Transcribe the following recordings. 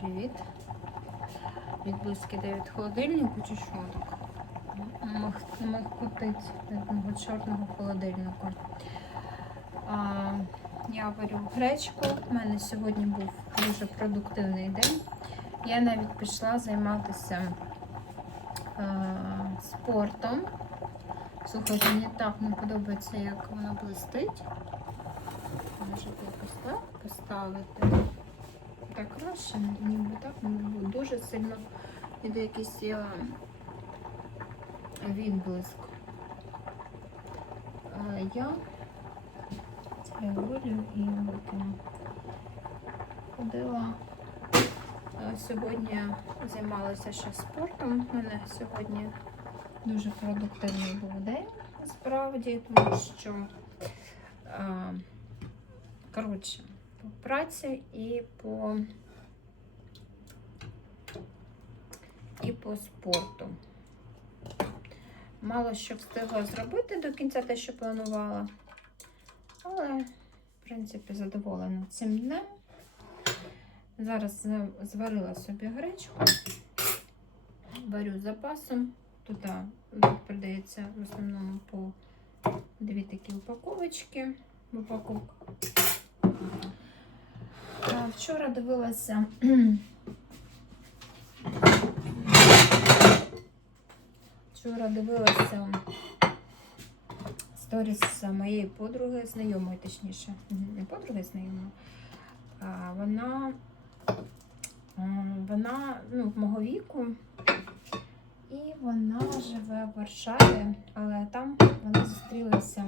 Привіт. Відблиски де від холодильнику чи що так? Від мого чорного холодильнику. А, я варю гречку. У мене сьогодні був дуже продуктивний день. Я навіть пішла займатися а, спортом. Слухайте, мені так не подобається, як вона блистить. Може якось так поставити. Так краще, ніби так, дуже сильно іде якийсь е, відблиск. Я це вилю і викину. Ходила. е, Сьогодні займалася ще спортом. У мене сьогодні дуже продуктивний був день, насправді, тому що е, коротше, по праці і по і по спорту. Мало що встигла зробити до кінця те, що планувала. Але, в принципі, задоволена цим днем. Зараз зварила собі гречку, варю запасом. Тут продається в основному по дві такі упаковочки в упаковках. А, Вчора дивилася вчора дивилася сторіс моєї подруги, знайомої, точніше, не подруги знайомої. Вона, вона ну, мого віку, і вона живе в Варшаві, але там вона зустрілася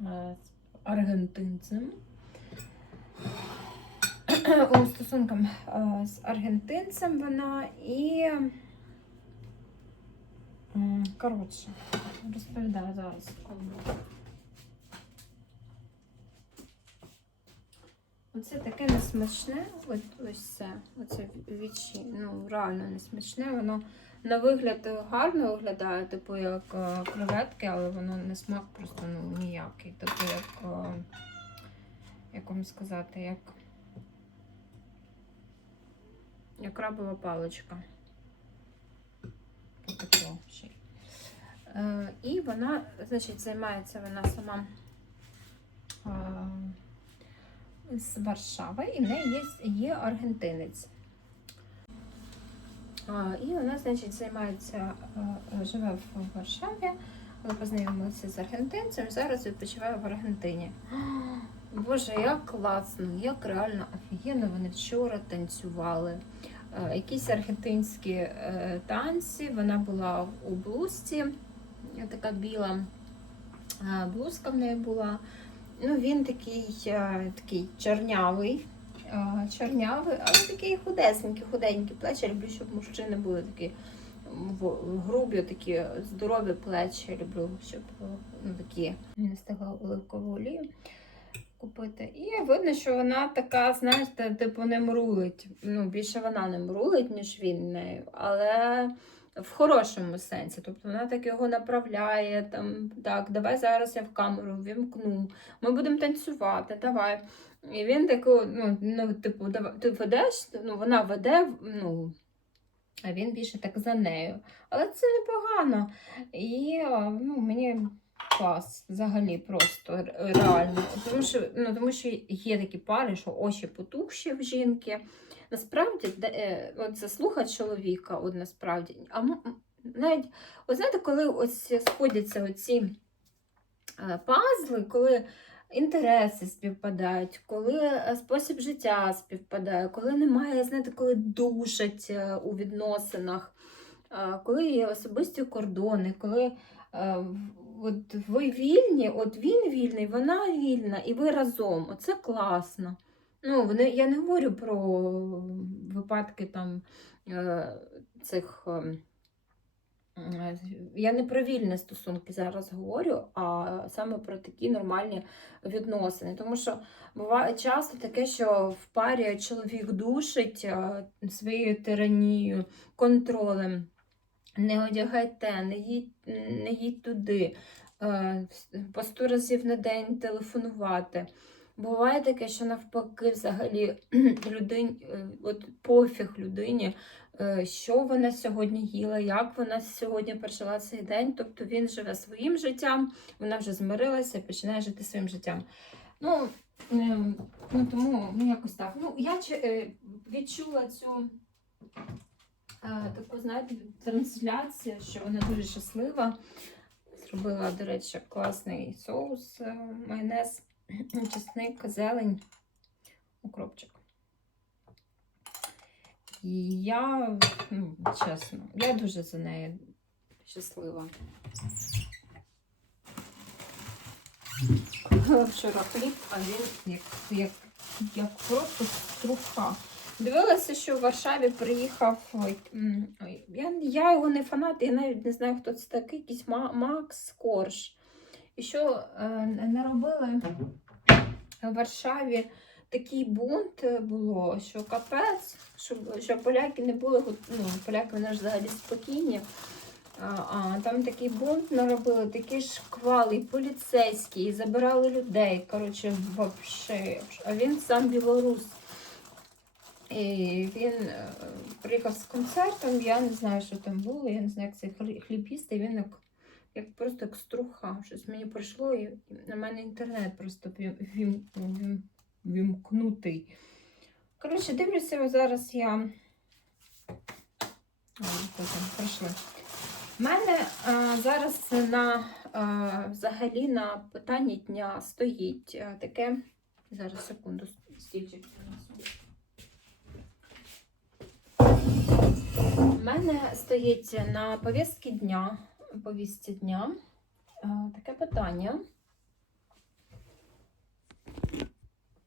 е, з аргентинцем. У стосункам е, з аргентинцем вона і. Коротше, розповідаю зараз. Оце таке несмачне, от ось це, оце вічі, ну реально несмачне. Воно на вигляд гарно виглядає, типу як е, креветки, але воно на смак просто ну, ніякий. Типу як, е, як вам сказати, як як крабова паличка. Отако ще. Е, і вона, значить, займається вона сама з Варшави, і в неї є, є аргентинець. І вона, значить, займається, е, живе в Варшаві, але познайомилася з аргентинцем, зараз відпочиває в Аргентині. Боже, як класно, як реально офігенно вони вчора танцювали. Е, Якісь аргентинські е, танці. Вона була у блузці, е, така біла блузка в неї була. Ну, він такий, такий чорнявий, чорнявий, але такий худесенький, худенький плечі. Я люблю, щоб мужчини були такі грубі, такі здорові плечі. Я люблю, щоб ну, такі не встигла оливкову олію купити. І видно, що вона така, знаєте, типу, не мрулить. Ну, більше вона не мрулить, ніж він нею, але в хорошому сенсі. Тобто вона так його направляє, там, так, давай зараз я в камеру вімкну, ми будемо танцювати, давай. І він таку, ну, ну типу, давай, ти ведеш, ну, вона веде, ну. А він більше так за нею. Але це непогано. І ну, мені клас взагалі просто реально. Тому що, ну, тому що є такі пари, що очі потухші в жінки. Насправді, де, е, от заслуга чоловіка, от насправді. А навіть, от знаєте, коли ось сходяться оці е, пазли, коли інтереси співпадають, коли е, спосіб життя співпадає, коли немає, знаєте, коли душать у відносинах, коли є особисті кордони, коли от ви вільні, от він вільний, вона вільна, і ви разом. Оце класно. Ну, я не говорю про випадки там е, цих. ем, е, Я не про вільні стосунки зараз говорю, а саме про такі нормальні відносини. Тому що буває часто таке, що в парі чоловік душить е, своєю тиранією, контролем. Не одягай те, не їдь, не їдь туди, е, по сто разів на день телефонувати. Буває таке, що навпаки, взагалі людині, от пофіг людині, е, що вона сьогодні їла, як вона сьогодні пережила цей день. Тобто він живе своїм життям, вона вже змирилася починає жити своїм життям. Ну, е, ну тому ну, якось так. Ну, я е, відчула цю е, таку, знаєте, трансляцію, що вона дуже щаслива. Зробила, до речі, класний соус, е, майонез, чесник, зелень, укропчик. І я, ну, чесно, я дуже за нею щаслива. Вчора хліб, а він як, як, як просто струха. Дивилася, що в Варшаві приїхав. Ой, ой, я, я його не фанат, я навіть не знаю, хто це такий, якийсь Ма- Макс Корж. І що е, наробили в Варшаві такий бунт було, що капець, що, що поляки не були, ну, поляки вони ж взагалі спокійні. А, а там такий бунт наробили, такий шквал, і поліцейські, і забирали людей. Коротше, вообще. А він сам білорус. І він е, приїхав з концертом, я не знаю, що там було, я не знаю, як цей хлі- хліб їсти, він як, як просто як струха. Щось мені прийшло, і на мене інтернет просто вім, вім, вім, вімкнутий. Коротше, дивлюся, зараз я. Пройшли. У мене е, зараз на е, взагалі на питанні дня стоїть е, таке. Зараз секунду, стільчик. У мене стоїть на повістці дня, повістці дня е, таке питання.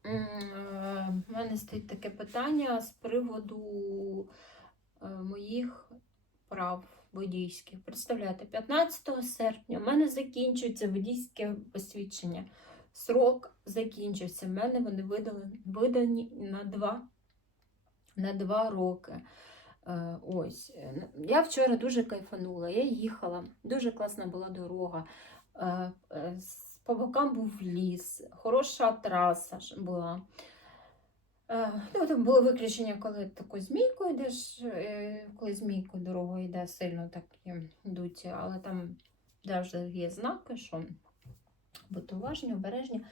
Е, У мене стоїть таке питання з приводу е, моїх прав водійських. Представляєте, 15 серпня у мене закінчується водійське посвідчення. Срок закінчився. У мене вони видали, видані на два, на два роки. Е, Ось. Е, Я вчора дуже кайфанула. Я їхала, дуже класна була дорога. Е, По бокам був ліс, хороша траса була. Ну, там було виключення, коли такою змійкою йдеш, коли змійкою дорогою йде сильно так йдуть, але там завжди є знаки, що бути уважні, обережні.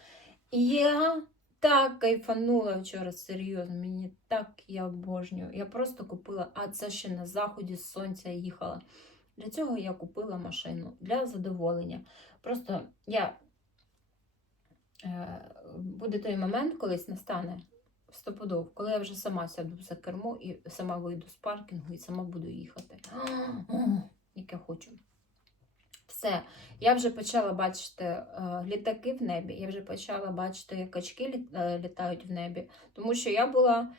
І я так кайфанула вчора, серйозно, мені так я обожнюю. Я просто купила, а це ще на заході сонця їхала. Для цього я купила машину для задоволення. Просто я е, буде той момент, колись настане стопудов, коли я вже сама сяду за кермо і сама вийду з паркінгу і сама буду їхати. Як я хочу. Все, я вже почала бачити е, літаки в небі, я вже почала бачити, як качки е, літають в небі, тому що я була,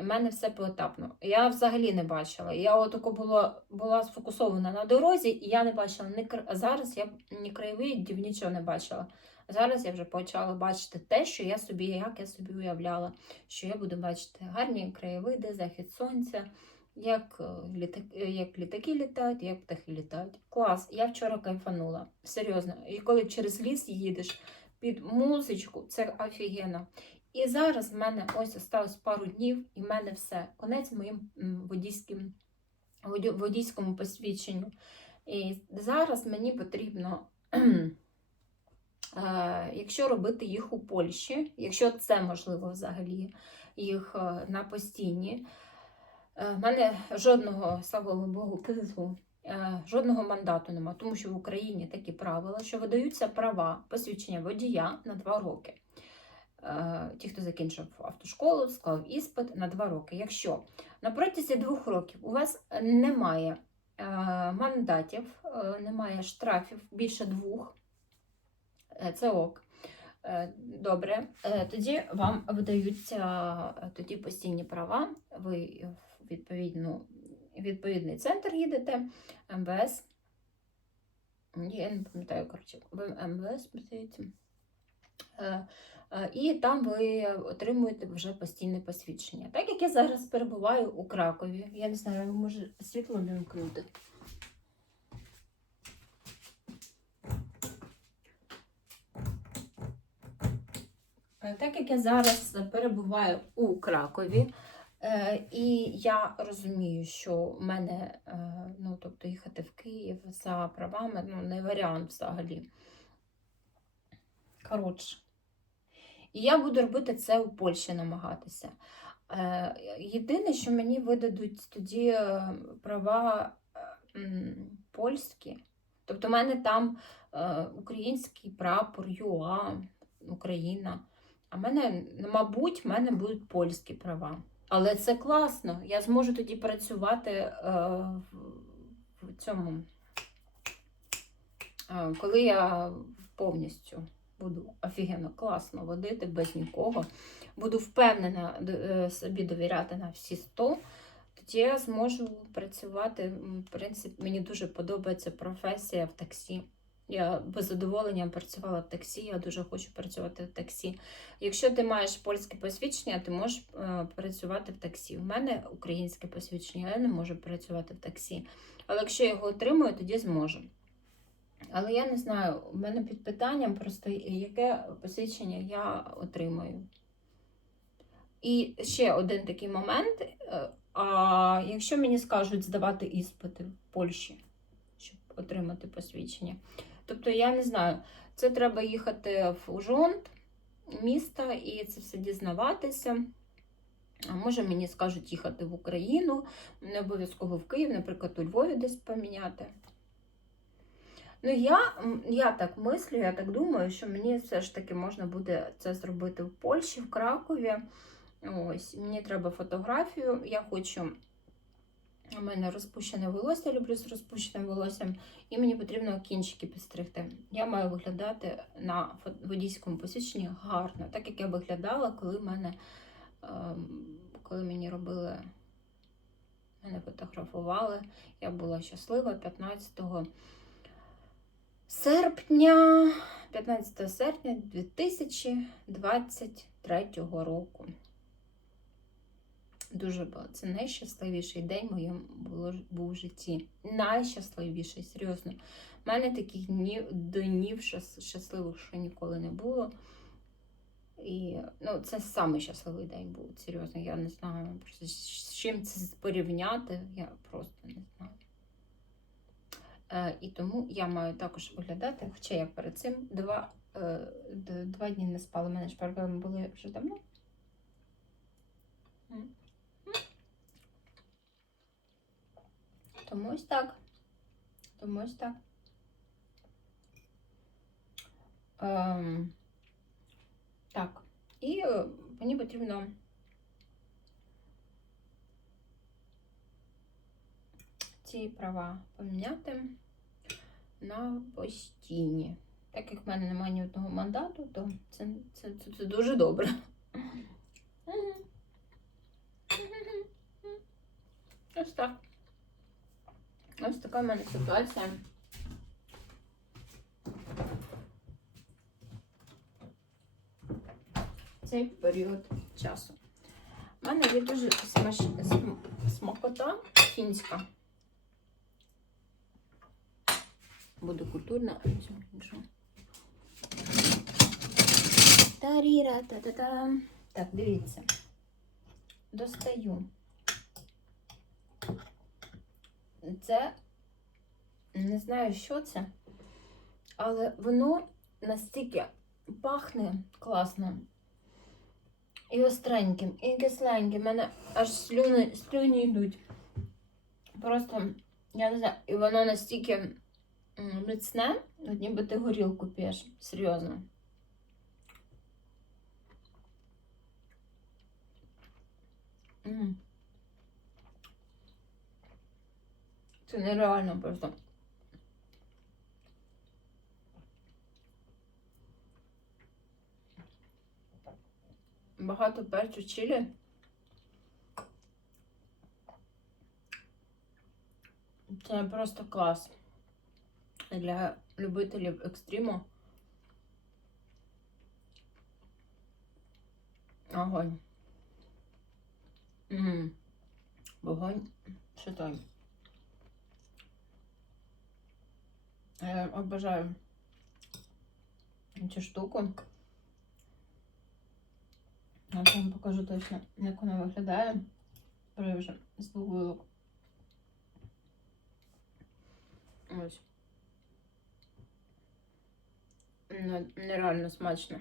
в мене все поетапно. Я взагалі не бачила. Я отако була, була сфокусована на дорозі, і я не бачила ні а зараз я ні краєвидів, нічого не бачила. Зараз я вже почала бачити те, що я собі, як я собі уявляла, що я буду бачити гарні краєвиди, захід сонця, як, е, літак, е, як літаки літають, як птахи літають. Клас, я вчора кайфанула. Серйозно. І коли через ліс їдеш під музичку, це офігенно. І зараз в мене ось осталось пару днів, і в мене все. Конець моїм водійським, водійському посвідченню. І зараз мені потрібно, е, якщо робити їх у Польщі, якщо це можливо взагалі, їх на постійні. Е, В мене жодного, слава Богу, е, жодного мандату нема, тому що в Україні такі правила, що видаються права посвідчення водія на два роки. Е, Ті, хто закінчив автошколу, склав іспит на два роки. Якщо на протязі двох років у вас немає мандатів, немає штрафів більше двох, це ок. Добре, тоді вам видаються тоді постійні права. Ви відповідну, відповідний центр їдете, МВС. Я не пам'ятаю, коротше, МВС, здається. Е, е, І там ви отримуєте вже постійне посвідчення. Так як я зараз перебуваю у Кракові, я не знаю, може світло не вмкнути. Е, Так як я зараз перебуваю у Кракові, і я розумію, що в мене, е, ну, тобто їхати в Київ за правами, ну, не варіант взагалі. Коротше. І я буду робити це у Польщі намагатися. Е, Єдине, що мені видадуть тоді е, права е, польські. Тобто, в мене там е, український прапор, ЮА, Україна. А мене, мабуть, в мене будуть польські права. Але це класно. Я зможу тоді працювати е, в, цьому, е, коли я повністю буду офігенно класно водити без нікого. Буду впевнена е, собі довіряти на всі 100, тоді я зможу працювати. В принципі, мені дуже подобається професія в таксі. Я без задоволення працювала в таксі, я дуже хочу працювати в таксі. Якщо ти маєш польське посвідчення, ти можеш е, працювати в таксі. У мене українське посвідчення, я не можу працювати в таксі. Але якщо я його отримую, тоді зможу. Але я не знаю, у мене під питанням просто яке посвідчення я отримаю. І ще один такий момент. е, А якщо мені скажуть здавати іспити в Польщі, щоб отримати посвідчення. Тобто, я не знаю, це треба їхати в Ужонт, місто, і це все дізнаватися. А може мені скажуть їхати в Україну, не обов'язково в Київ, наприклад, у Львові десь поміняти. Ну, я, я так мислю, я так думаю, що мені все ж таки можна буде це зробити в Польщі, в Кракові. Ось, мені треба фотографію. Я хочу. У мене розпущене волосся, я люблю з розпущеним волоссям, і мені потрібно кінчики підстригти. Я маю виглядати на водійському посвідченні гарно, так як я виглядала, коли мене ем, коли мені робили, мене фотографували. Я була щаслива 15 серпня, 15 серпня 2023 року. Дуже було. Це найщасливіший день в моєму було, був в житті. Найщасливіший, серйозно. У мене таких днів, днів щасливих ще ніколи не було. І ну, це самий щасливий день був, серйозно. Я не знаю, просто з чим це порівняти, я просто не знаю. Е, і тому я маю також виглядати, хоча я перед цим два, е, два дні не спала. У мене ж проблеми були вже давно. М. М. Тому ось так. Тому ось так. Ем, так. І е, мені потрібно ці права поміняти на постійні. Так як в мене немає ні одного мандату, то це, це, це, це дуже добре. Ось так. Ось така в мене ситуація. Цей період часу. У мене є дуже смаш... см- смакота фінська. Буду культурна, а цього іншого. Таріра та та та Так, дивіться. Достаю. Це не знаю, що це, але воно настільки пахне класно. І остреньким, і кисленьким. У мене аж слюни, слюні йдуть. Просто, я не знаю, і воно настільки міцне, ніби ти горілку п'єш. Серйозно. М. Це нереально просто. Багато перцю чилі. Це просто клас. Для любителів екстриму. Огонь. Вогонь. Що Я обожаю цю штуку. Я вам покажу точно, як вона виглядає. Вже вже з двох вилок. Ось. Ну, нереально смачно.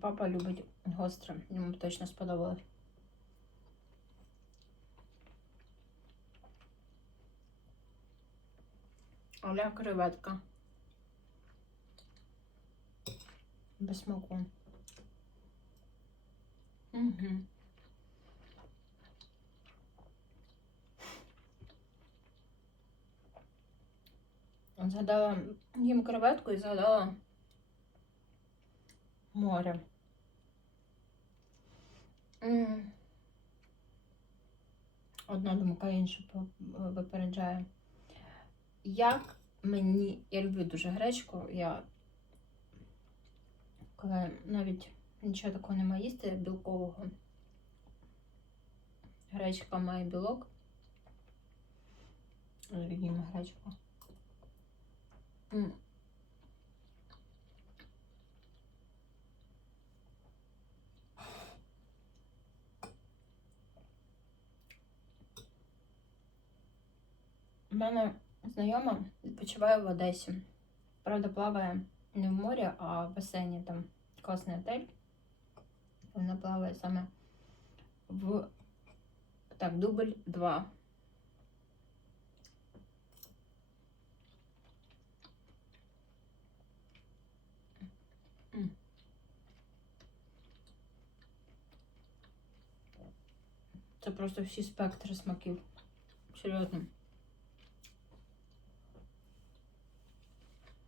Папа любить гостре, йому точно сподобалось. Оля креветка. Без смаку. Угу. Згадала їм креветку і згадала море. Одна думка іншу випереджає. Як мені, я люблю дуже гречку, я коли навіть нічого такого не маю їсти білкового. Гречка має білок. З'їмо гречку. У мене знайома відпочиває в Одесі. Правда, плаває не в морі, а в басейні. Там класний отель. Вона плаває саме в так, дубль 2. Це просто всі спектри смаків. Серйозно.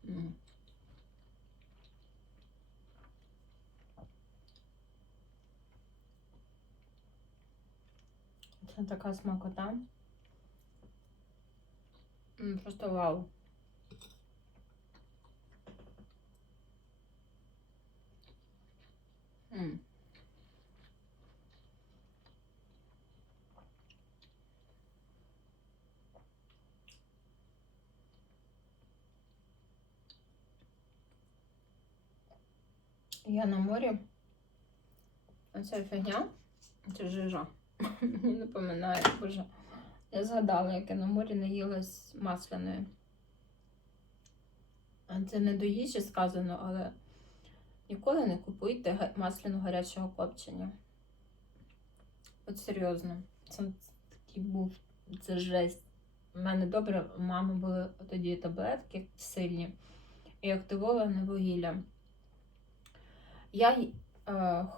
М. Це така смакота. Просто вау. М. Я на морі. Оця фігня. Це жижа. Мені напоминає, боже. Я згадала, як я на морі наїлась масляною. Це не до їжі сказано, але ніколи не купуйте масляну гарячого копчення. От серйозно. Це такий був, це жесть. У мене добре, у мами були тоді таблетки сильні і активоване вугілля. Я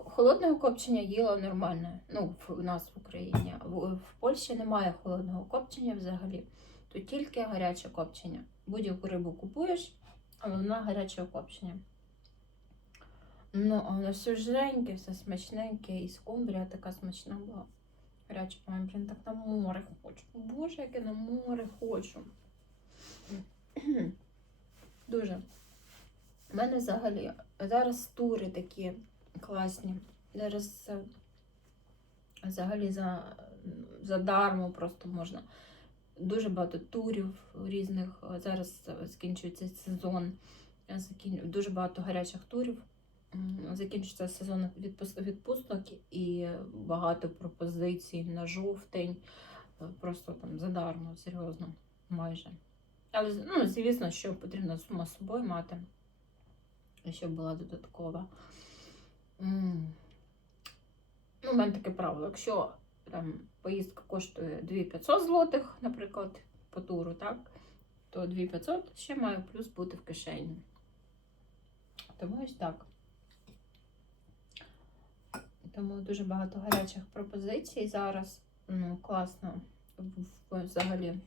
холодного копчення їла нормально. Ну, в, нас в Україні. В, Польщі немає холодного копчення взагалі. Тут тільки гаряче копчення. Будь-яку рибу купуєш, а вона гаряче копчення. Ну, а воно все жреньке, все смачненьке, і скумбрія така смачна була. Гаряча, Ой, блін, так на море хочу. Боже, яке на море хочу. Дуже. У мене взагалі зараз тури такі класні. Зараз взагалі за, за дармо просто можна. Дуже багато турів різних. Зараз закінчується сезон. Дуже багато гарячих турів. М, Закінчується сезон відпусток і багато пропозицій на жовтень. Просто там задармо, серйозно, майже. Але ну, звісно, що потрібно сума з собою мати. Щоб була додаткова. Ну, у мене таке правило. Якщо там поїздка коштує 2500 злотих, наприклад, по туру, так, то 2500 ще має плюс бути в кишені. Тому ось так. Тому дуже багато гарячих пропозицій зараз. Ну, класно в- в- взагалі.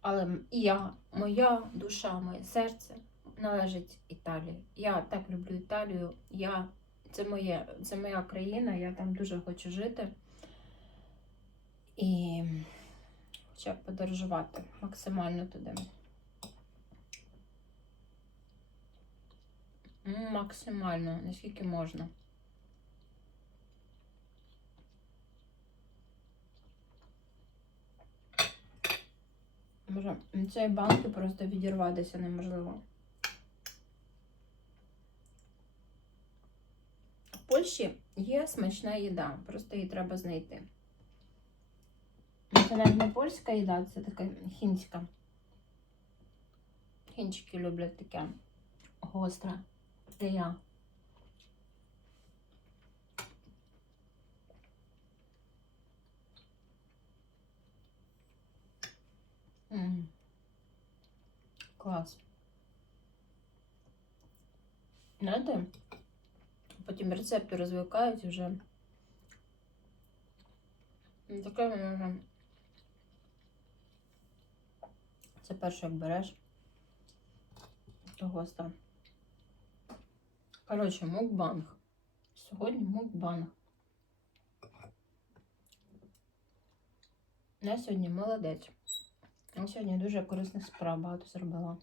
Але я, моя душа, моє серце належить Італії. Я так люблю Італію. Я, це, моє, це моя країна, я там дуже хочу жити. І хоча б подорожувати максимально туди. Максимально, наскільки можна. Може, цієї банки просто відірватися неможливо. Польщі є смачна їда, просто її треба знайти. Це навіть не польська їда, це така хінська. Хінчики люблять таке гостре. Це я. Клас. Знаєте, потім рецепти розвикають вже. Ну, Таке воно вже. Це перше, як береш того ста. Коротше, мукбанг. Сьогодні мукбанг. Я сьогодні молодець. Я сьогодні дуже корисних справ багато зробила.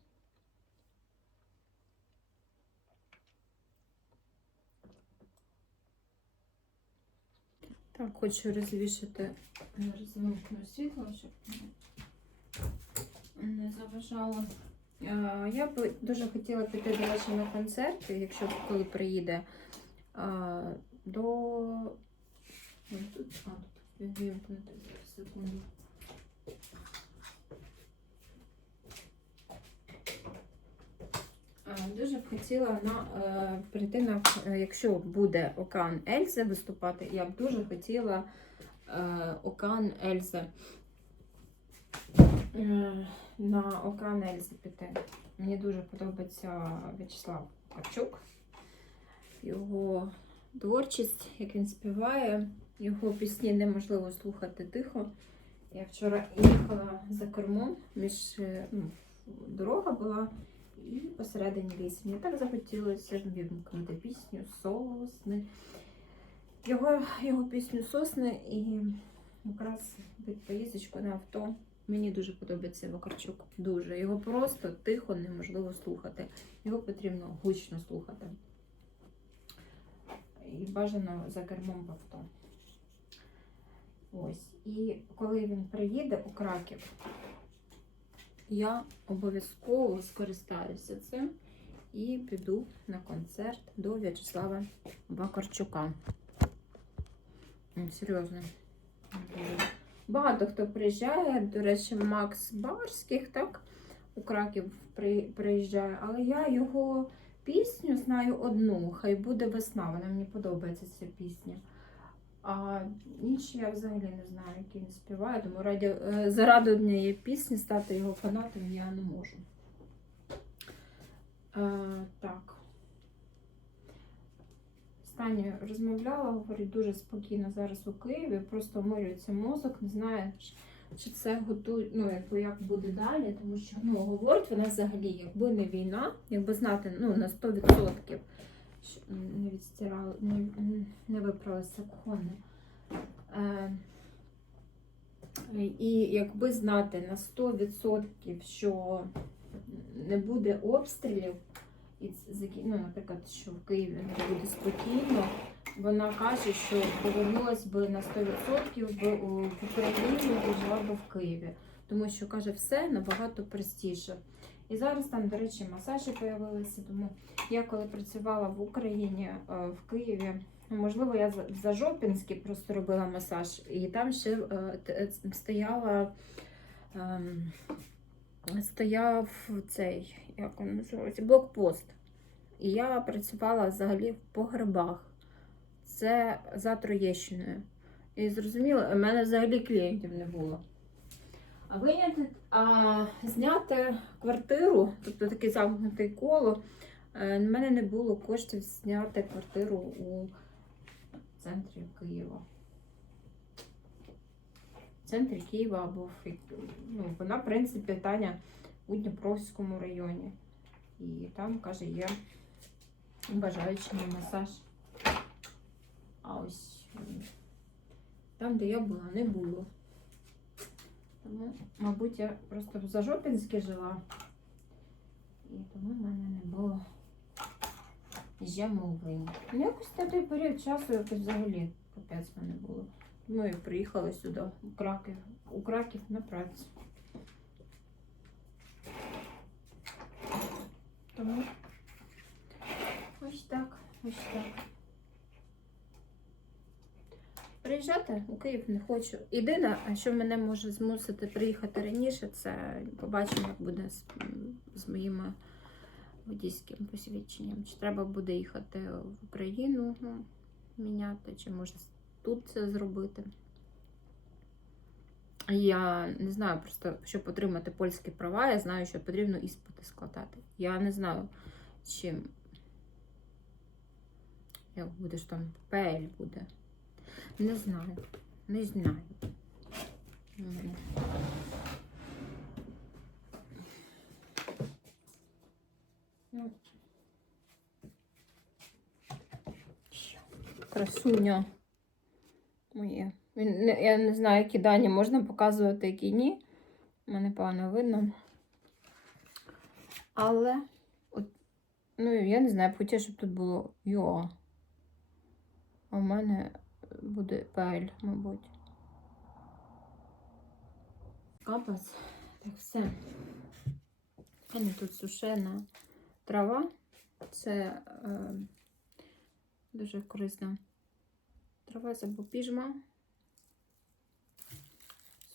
Так, хочу розвішати, розвимкну світло, щоб не заважало. Я б дуже хотіла піти, до речі, на концерт, якщо коли приїде до. Ой, тут, а, тут вимкнути секунду. Дуже б хотіла на, е, прийти на, е, якщо буде Океан Ельзи виступати, я б дуже хотіла е, Океан Ельзи. Е, на Океан Ельзи піти. Мені дуже подобається В'ячеслав Карчук. Його творчість, як він співає, його пісні неможливо слухати тихо. Я вчора їхала за кермом, між е, ну, дорога була і посередині лісу. Мені так захотілося вімкнути пісню Сосни. Його, його пісню Сосни і якраз під поїздочку на авто. Мені дуже подобається Вакарчук. Дуже. Його просто тихо неможливо слухати. Його потрібно гучно слухати. І бажано за кермом в авто. Ось. І коли він приїде у Краків, я обов'язково скористаюся цим і піду на концерт до В'ячеслава Вакарчука. М, Серйозно. Багато хто приїжджає, до речі, Макс Барських, так, у Краків при- приїжджає, але я його пісню знаю одну, хай буде весна, вона мені подобається ця пісня. А інші я взагалі не знаю, які він співає, тому раді, е, заради однієї пісні стати його фанатом я не можу. Е, так. Стані розмовляла, говорить, дуже спокійно зараз у Києві, просто милюється мозок, не знає, чи це готує, ну, якби як буде далі, тому що ну, говорить вона взагалі, якби не війна, якби знати ну, на 100%, що не відстирали, не, не виправилися кухонне. І якби знати на 100%, що не буде обстрілів, і ну, наприклад, що в Києві не буде спокійно, вона каже, що повернулась би на 100% би в Україну і жила би в Києві. Тому що каже, все набагато простіше. І зараз там, до речі, масажі з'явилися. Тому я коли працювала в Україні, е, в Києві, можливо, я за- Жопінський просто робила масаж, і там ще е, е, стояла. ем, Стояв цей, як він називається, блокпост. І я працювала взагалі в погребах. Це за Троєщиною. І зрозуміло, у мене взагалі клієнтів не було. Виняти, а зняти квартиру, тобто такий замкнутий коло, е, в мене не було коштів зняти квартиру у центрі Києва. В центрі Києва або ну, вона, в принципі, Таня у Дніпровському районі. І там, каже, є бажаючі на масаж. А ось там, де я була, не було. Тому, мабуть, я просто в Зажопінській жила. І тому в мене не було зямовині. Ну, якось той період часу якось взагалі капець в мене було. Ну і приїхала сюди, у Краків, у Краків на працю. Тому ось так, ось так. Приїжджати у Київ не хочу. Єдине, що мене може змусити приїхати раніше, це побачимо, як буде з, з моїми водійським посвідченням. Чи треба буде їхати в Україну ну, міняти, чи може тут це зробити. Я не знаю, просто щоб отримати польські права, я знаю, що потрібно іспити складати. Я не знаю, чим. Як буде ж там ПЛ буде. Не знаю. Не знаю. Ну. Красуня моє. Я не знаю, які дані можна показувати, які ні. Мене погано видно. Але, от, ну, я не знаю, хотіла, щоб тут було ЮА. А в мене буде ПЛ, мабуть. Капець. Так, все. У тут сушена трава. Це е, дуже корисна трава, це.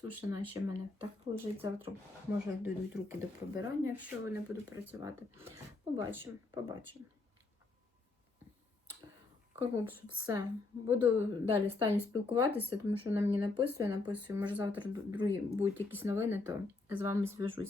Сушена ще в мене так лежить завтра. Може, дійдуть руки до прибирання, якщо не буду працювати. Побачимо, побачимо. Коротше, все. Буду далі стані спілкуватися, тому що вона мені написує, написує. Може, завтра другі будуть якісь новини, то з вами зв'яжусь.